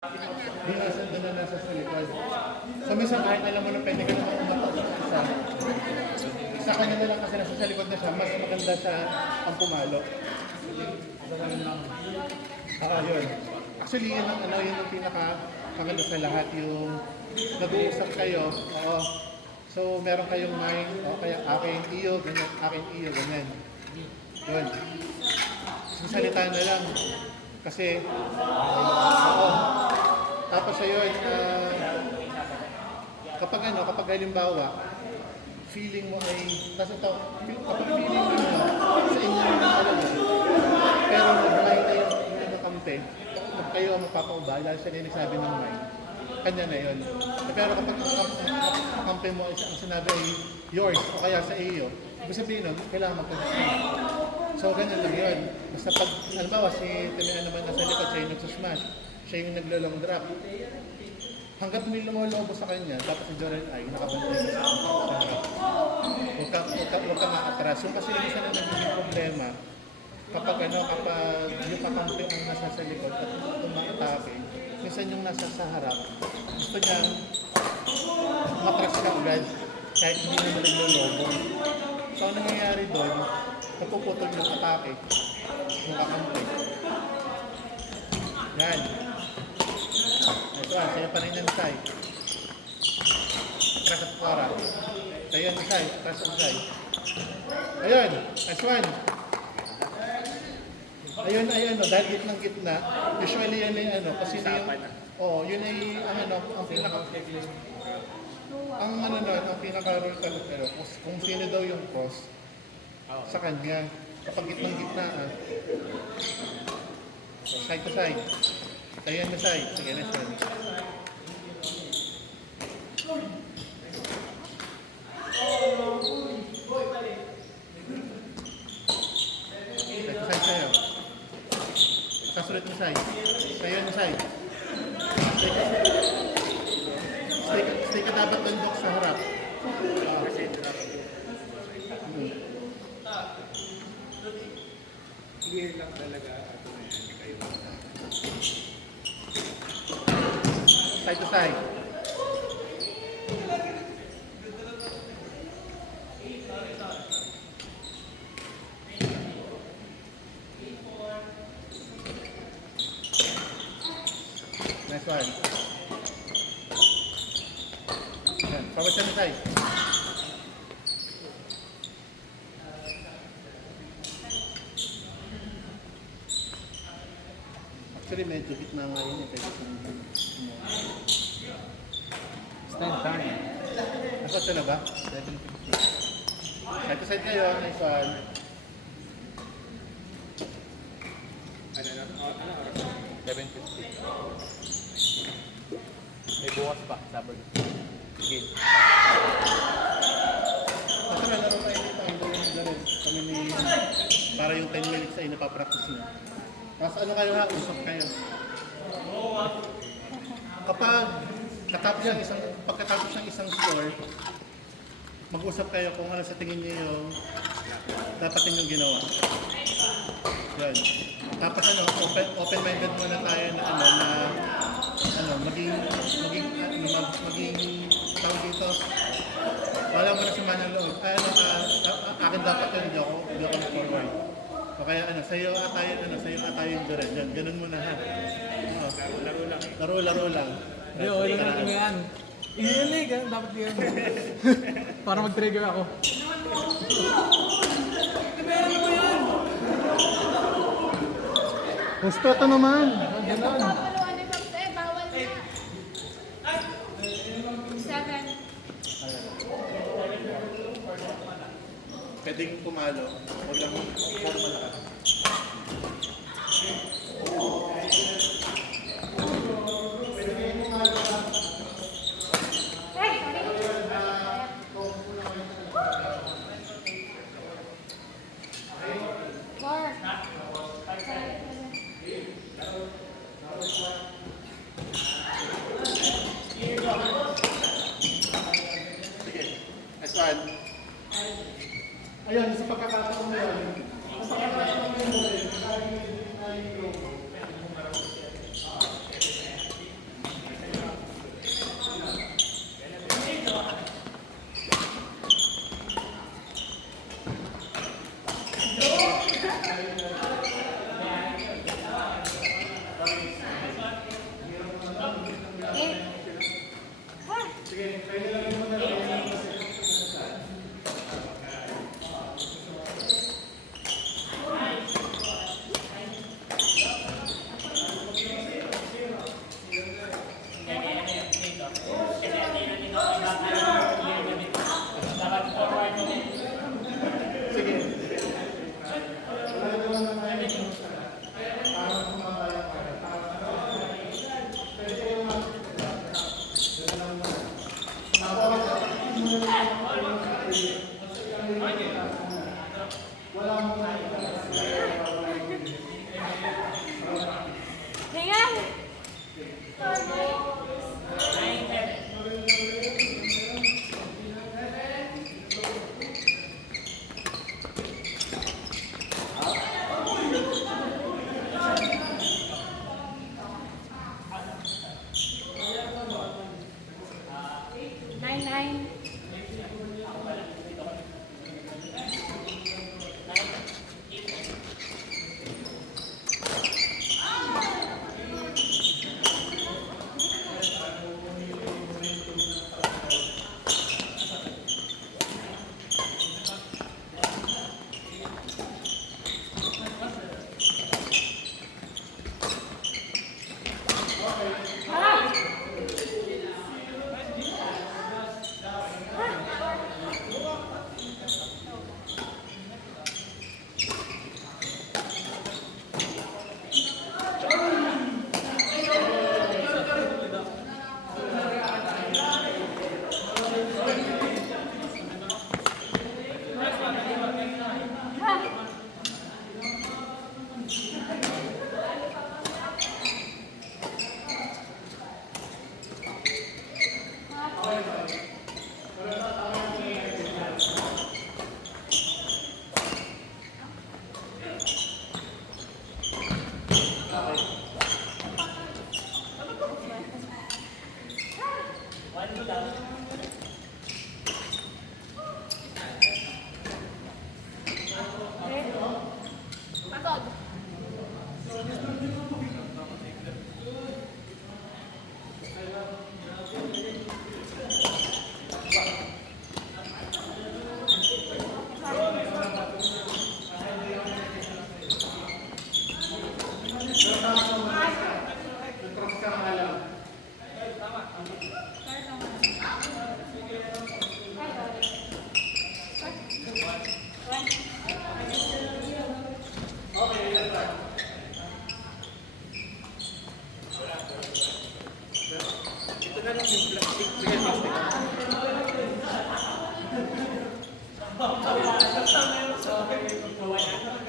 Binasan doon na nasa sa likod. So minsan kahit alam mo na pwede ka naman umatok sa isa kanya na lang kasi nasa sa likod na siya, mas maganda siya ang pumalo. Yun. Actually, yun ang, yun ang pinaka-maganda sa lahat, yung nag-uusap kayo. Oo. So, meron kayong mind, kaya aking iyo, ganyan, aking iyo, ganyan. Yun. Salita na lang. Kasi, tapos ayun, kapag halimbawa, feeling mo ay, kasi ito, kapag feeling mo sa inyo yung talaga, pero nagmay na yung nakakampi, kayo ang magpapaubay, dahil siya na nagsabi ng mind, kanya na yun. Pero kapag kakampi mo, ang sinabi ay yours, o kaya sa iyo, ibig sabihin nun, kailangan magkakampi. So, ganyan lang yun. Basta pag, halimbawa, si Timian naman nasa likod, siya yung nagsusmash, siya yung naglo-long drop. Hanggat may lumolobo sa kanya, tapos si Jorel ay nakabantay na sa harap. Huwag ka makatras. Yung kasi yung isa na nagiging problema, kapag yung kakampi ang nasa sa likod at tumakatake, minsan yung nasa sa harap, gusto niya matras ka agad kahit hindi naman naglolobo. So, ang nangyayari doon, napuputol yung atake ng kakampi. Yan. Ito sa'yo pa rin yung Sai. Atras at Quara. Sa'yo yung Sai, atras at Sai. Ayun, nice one. Ayun ay dahil gitnang-gitna. Usually yan ay kasi yun ay ang pinaka-rule pero kung sino daw yung cross sa kanya. Kapag gitnang-gitna so, side to side. Tayo na side. Sige, next one. Side to side tayo. Kasunod na side. Tayo na side. Stay ka dapat tundok sa harap. Clear lang talaga kayo. Side to side. Nice one. Yan. Forward sa side. Actually, medyo gitna nga yun Stand time. Nasa sila ba? 750. Side to side kayo. Nice one. Ano oras? 7:50. May bukas pa, Sabado. Sige. Basta may laro tayo dito. Kami ni para yung 10 minutes ay napapractice na. Tapos ano kayo ha? Usap kayo. Kapag pagkatapos ng isang score, mag-usap kayo kung ano sa tingin niyo yung dapat ninyong ginawa. Yan. Tapos open-minded muna tayo na maging tawag dito. Wala mo na sa manang loob. Akin dapat yun, hindi ako forward. O kaya sa'yo ata yung Jorel. Ganun muna ha. Laro lang eh. Laro lang. Hindi, okay lang natin yan. Iyan eh, ganun dapat yun. Para mag-trigger ako. Ibayaran mo yan! Respeto naman. Ganun. Bawal na. 7. Pwedeng pumalo. Huwag lang malakas. Ayun, sa pagkakataon mo yun, Nine, nine. Pagod. Cross ka nga lang. Ito na lang yung plastic. Sige, plastic. Sa